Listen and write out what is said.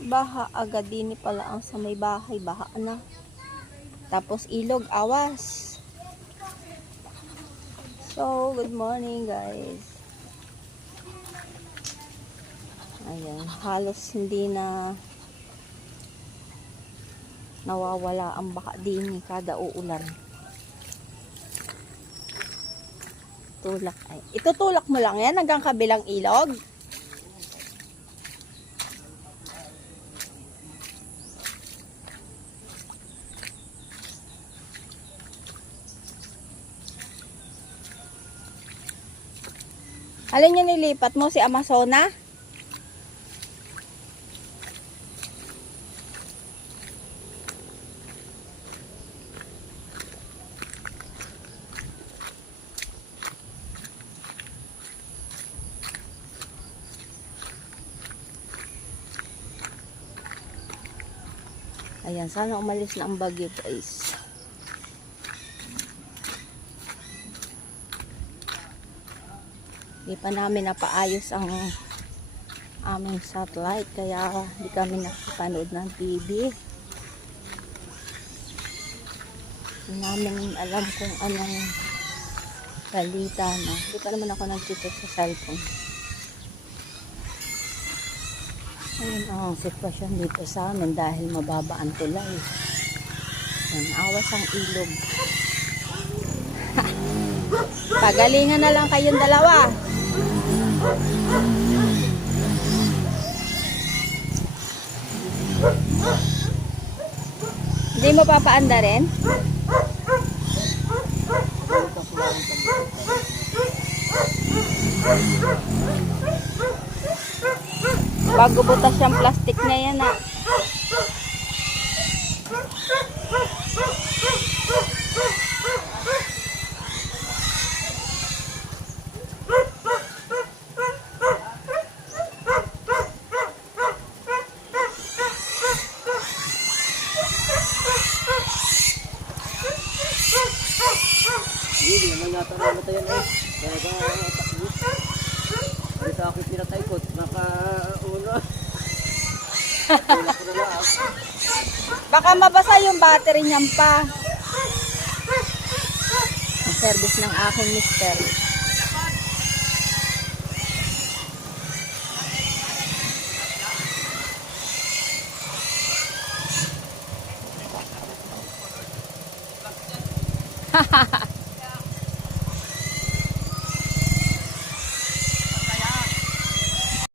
Baha agad din pala ang sa may bahay. Baha na. Tapos ilog, awas. So, good morning guys. Ayan, halos hindi na nawawala ang baka din kada uulan. Tulak ay. Itutulak mo lang yan hanggang kabilang ilog. Alin yung nilipat mo? Si Amazona? Ayan, sana umalis na ang bagyo guys. Hindi pa namin napaayos ang aming satellite kaya hindi kami nakapanood ng TV. Hindi namin alam kung anong balita na. Hindi pa naman ako nag-check sa cellphone. Ayun ang sitwasyon dito sa amin dahil mababa ang tulay. Yan, awas ang ilog. Pagalingan na lang kayong dalawa. Hindi mo papaanda rin? Bago butas yung plastic na yan ah. Hindi naman yata naman tayo na eh. Kaya ba takbo? Hindi sa akin pinataykot. Naka-uno. Baka mabasa yung battery niyan pa. Ang service ng aking mister. Hahaha.